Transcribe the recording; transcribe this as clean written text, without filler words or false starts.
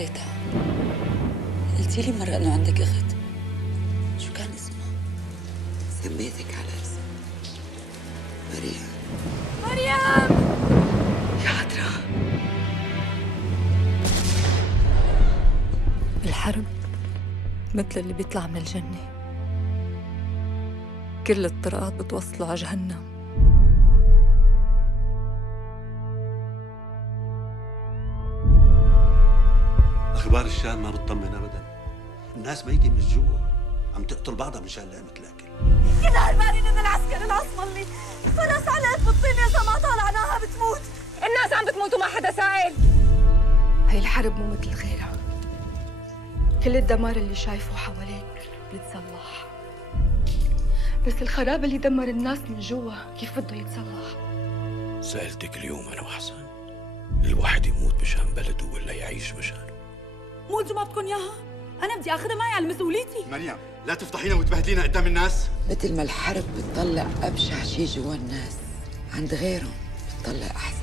تيتا، قلتي لي مرة إنه عندك أخت، شو كان اسمها؟ سميتك على اسم مريم. مريم يا عذرا. الحرب مثل اللي بيطلع من الجنة، كل الطرقات بتوصله على جهنم. أخبار الشام ما بتطمن أبدا، الناس ميتة من الجوع، عم تقتل بعضها مشان لقمة الأكل. كنا هربانين من العسكر العصملي، فرس علقت بالطين إذا ما طالعناها بتموت. الناس عم بتموت وما حدا سائل. هي الحرب مو مثل غيرها، كل الدمار اللي شايفه حواليك بيتصلح، بس الخراب اللي دمر الناس من جوا كيف بده يتصلح؟ سألتك اليوم أنا وحسن، الواحد يموت مشان بلده ولا يعيش مشانه؟ مو انتوا ما بدكم اياها؟ انا بدي اخذها معي على مسؤوليتي. مريم لا تفضحينا وتبهدلينا قدام الناس. مثل ما الحرب بتطلع أبشع شي جوا الناس، عند غيرهم بتطلع أحسن.